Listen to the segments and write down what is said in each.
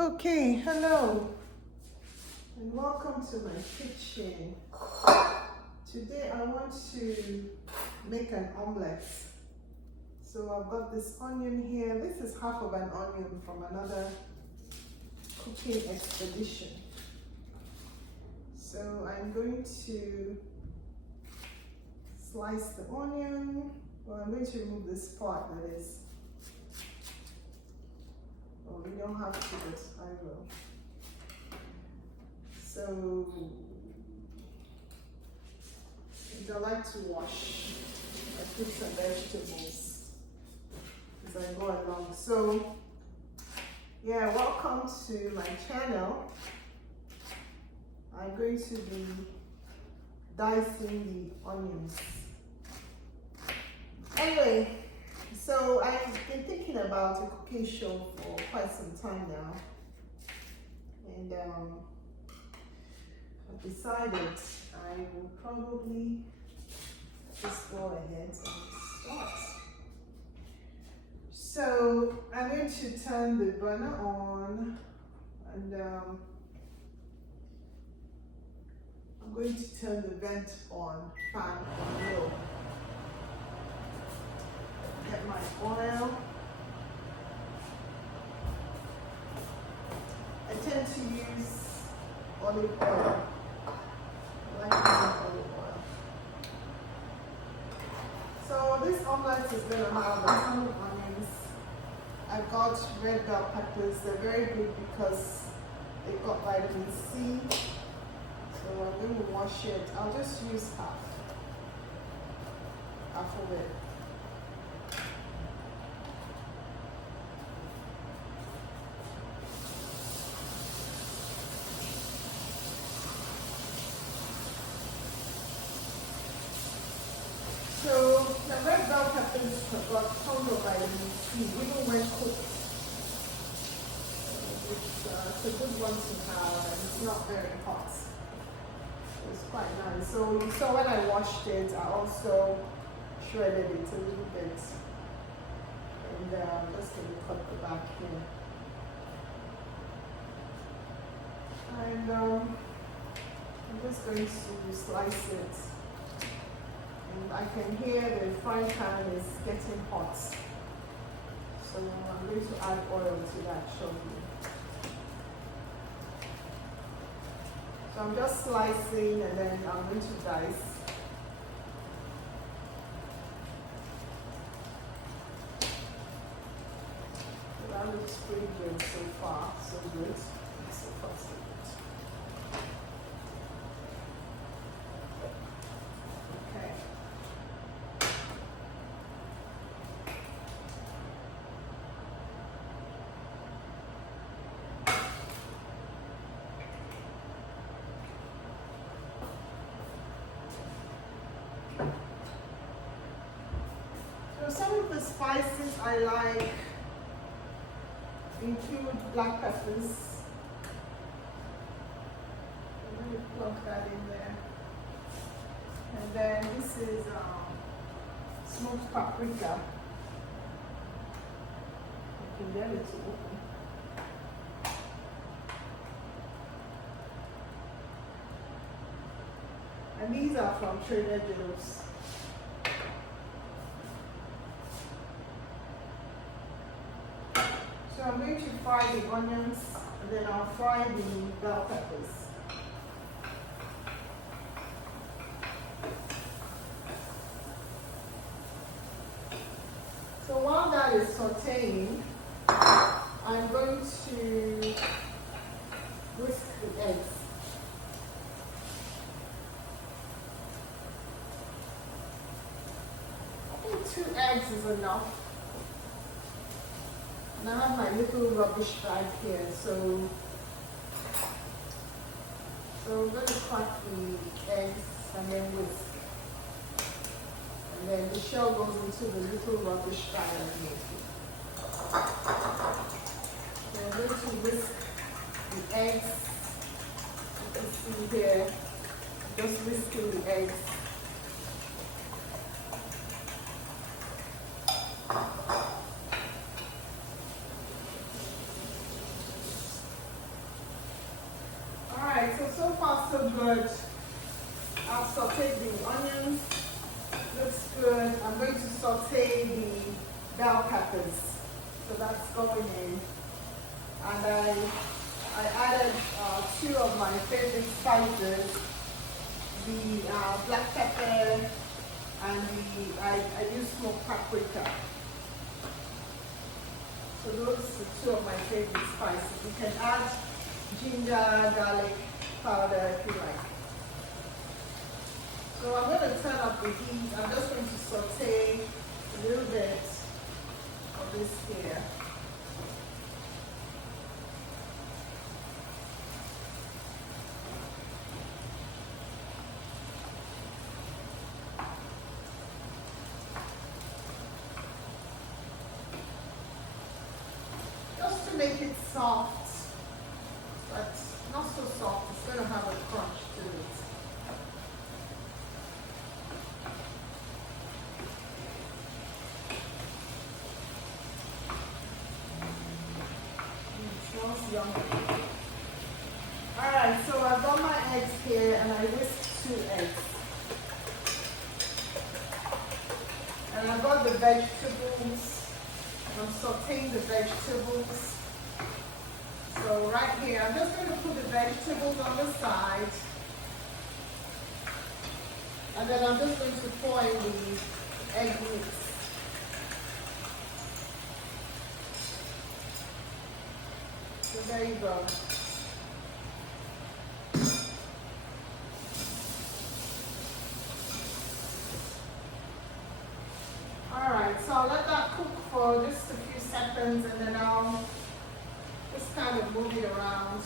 Okay, hello and welcome to my kitchen. Today I want to make an omelette. So I've got this onion here. This is half of an onion from another cooking expedition. So I'm going to slice the onion. Well, I'm going to remove this part that is. Oh, you don't have to, but I will. So I like to wash my fruits and vegetables as I go along. So yeah, welcome to my channel. I'm going to be dicing the onions. Anyway, so I've been thinking about a cooking show for quite some time now, and I've decided I will probably just go ahead and start. So I'm going to turn the burner on, and I'm going to turn the vent on, fan on low. Get my oil. I tend to use olive oil. I like using olive oil. So this omelette is going to have a ton of onions. I've got red bell peppers. They're very good because they've got vitamin C. So I'm going to wash it. I'll just use half of it. So the red bell peppers have got tons of vitamin C, even when cooked. It's a good one to have, and it's not very hot. So it's quite nice. So you saw when I washed it, I also shredded it a little bit. And I'm just going to cut the back here. And I'm just going to slice it. And I can hear the frying pan is getting hot. So I'm going to add oil to that shortly. So I'm just slicing and then I'm going to dice. So that looks pretty good so far. So good. So far, so good. Okay. So some of the spices I like include black peppers. I'm going to plug that in there. And then this is smoked paprika. I can get it to open. And these are from Trader Joe's. So I'm going to fry the onions, and then I'll fry the bell peppers. So while that is sauteing, I'm going to whisk the eggs. I think 2 eggs is enough. And I have my little rubbish bag here, so I'm going to crack the eggs and then whisk. And then the shell goes into the little rubbish bag again. So I'm going to whisk the eggs. You can see here, just whisking the eggs. so far so good. I've sauteed the onions. Looks good. I'm going to saute the bell peppers. So that's going in. And I added 2 of my favorite spices. The black pepper and I use smoked paprika. So those are 2 of my favorite spices. You can add ginger, garlic powder if you like. So I'm going to turn up the heat. I'm just going to saute a little bit of this here. Just to make it soft, but not so soft. It's going to have a crunch to it. Alright, so I've got my eggs here and I whisked 2 eggs. And I've got the vegetables. I'm sauteing the vegetables. So right here, I'm just going to put the vegetables on the side. And then I'm just going to pour in the egg mix. So there you go. Alright, so I'll let that cook for just a few seconds and then I'll just kind of move it around.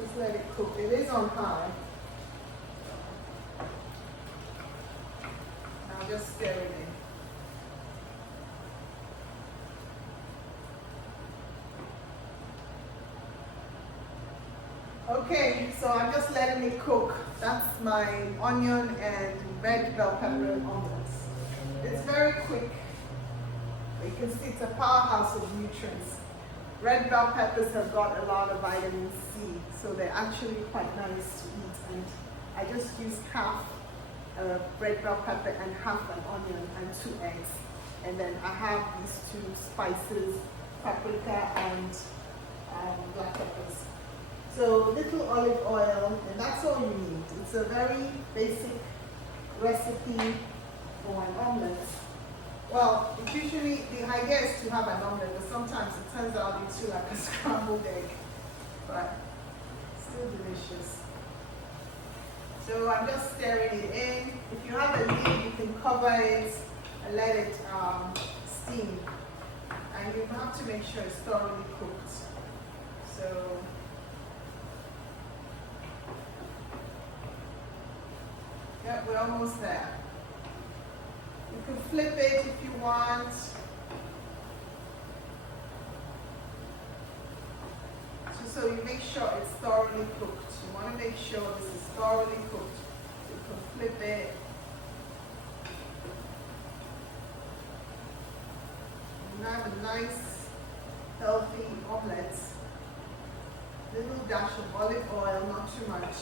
Just let it cook. It is on high. I'll just stir it in. Okay, so I'm just letting it cook. That's my onion and red bell pepper omelets. It's very quick. You can see it's a powerhouse of nutrients. Red bell peppers have got a lot of vitamin C, so they're actually quite nice to eat. And I just used half red bell pepper and half an onion and 2 eggs. And then I have these 2 spices, paprika and black peppers. So little olive oil, and that's all you need. It's a very basic recipe for an omelette. Well, usually the idea is to have an omelette, but sometimes it turns out into like a scrambled egg, but still delicious. So I'm just stirring it in. If you have a lid, you can cover it and let it steam. And you have to make sure it's thoroughly cooked. So yeah, we're almost there. You can flip it if you want. So you make sure it's thoroughly cooked. You want to make sure this is thoroughly cooked. You can flip it. You have a nice, healthy omelette. Little dash of olive oil, not too much.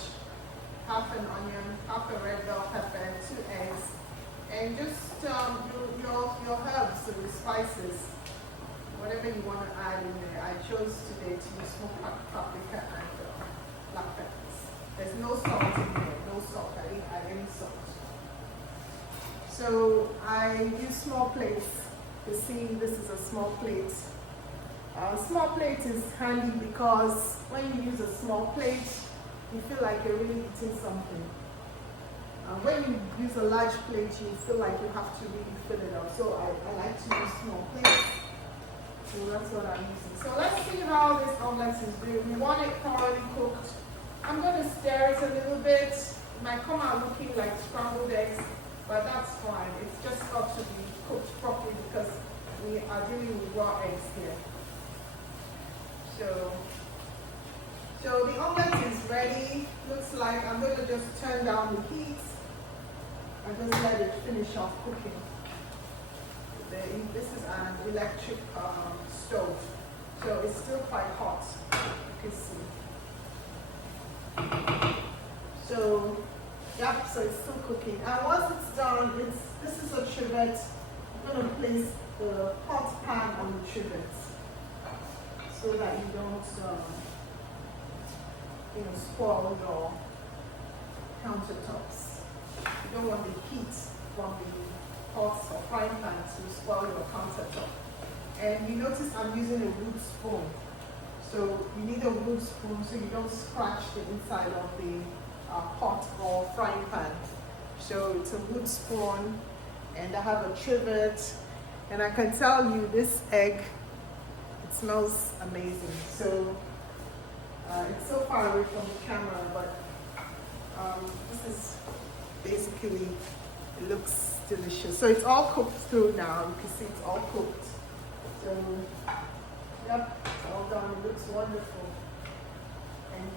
Half an onion, half a red bell pepper, 2 eggs, and just your herbs, so the spices, whatever you want to add in there. I chose today to use smoked paprika and black peppers. There's no salt in there, no salt. I didn't add any salt. So I use small plates. You see, this is a small plate. Small plate is handy because when you use a small plate, you feel like you're really eating something. When you use a large plate, you feel like you have to really fill it up. So I like to use small plates. So that's what I'm using. So let's see how this omelette is doing. We want it thoroughly cooked. I'm going to stir it a little bit. It might come out looking like scrambled eggs, but that's fine. It's just got to be cooked properly because we are dealing with raw eggs here. So the omelette is ready. Looks like I'm going to just turn down the heat and just let it finish off cooking. This is an electric stove, so it's still quite hot, you can see. Yep, so it's still cooking. And once it's done, this is a trivet. I'm going to place the hot pan on the trivet so that you don't, spoil your countertops. You don't want the heat from the pot or frying pan to spoil your countertop. And you notice I'm using a wood spoon. So you need a wood spoon so you don't scratch the inside of the pot or frying pan. So it's a wood spoon, and I have a trivet, and I can tell you this egg, it smells amazing. So it's so far away from the camera, but this is basically, it looks delicious. So it's all cooked through now. You can see it's all cooked. So yep, it's all done. It looks wonderful. And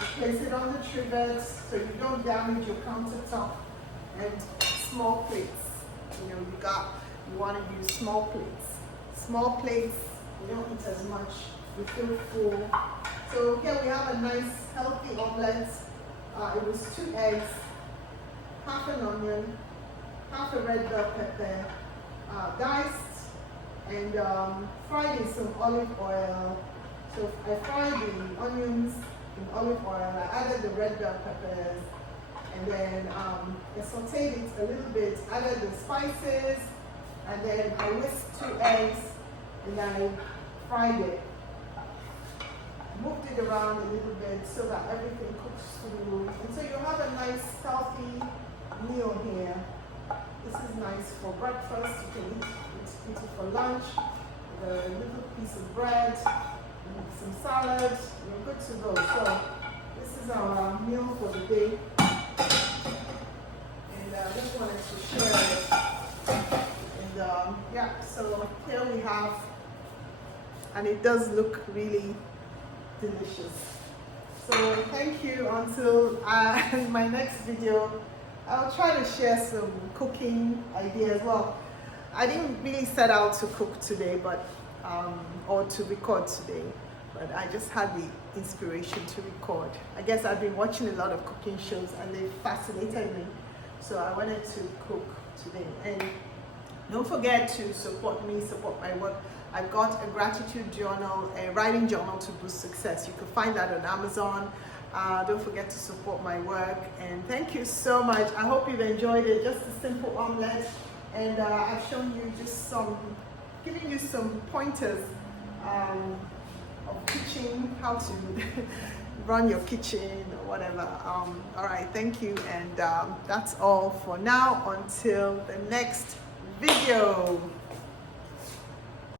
you place it on the trivet so you don't damage your countertop. And small plates. You want to use small plates. Small plates, you don't eat as much. You feel full. So here we have a nice healthy omelette. It was 2 eggs, half an onion, half a red bell pepper, diced, and fried in some olive oil. So I fried the onions in olive oil. I added the red bell peppers, and then I sauteed it a little bit, added the spices, and then I whisked 2 eggs, and I fried it. Moved it around a little bit so that everything cooks through. And so you have a nice healthy meal here. This is nice for breakfast. You can eat it for lunch with a little piece of bread, some salad. You're good to go. So this is our meal for the day. And I just wanted to share it. And yeah, so here we have, and it does look really delicious. So thank you. Until my next video, I'll try to share some cooking ideas. Well, I didn't really set out to cook today, but or to record today, but I just had the inspiration to record. I guess I've been watching a lot of cooking shows and they fascinated me, so I wanted to cook today. And don't forget to support me, support my work. I've got a gratitude journal, a writing journal to boost success. You can find that on Amazon. Don't forget to support my work. And thank you so much. I hope you've enjoyed it. Just a simple omelette. And I've shown you just giving you some pointers of kitchen, how to run your kitchen or whatever. All right, thank you. And that's all for now. Until the next video.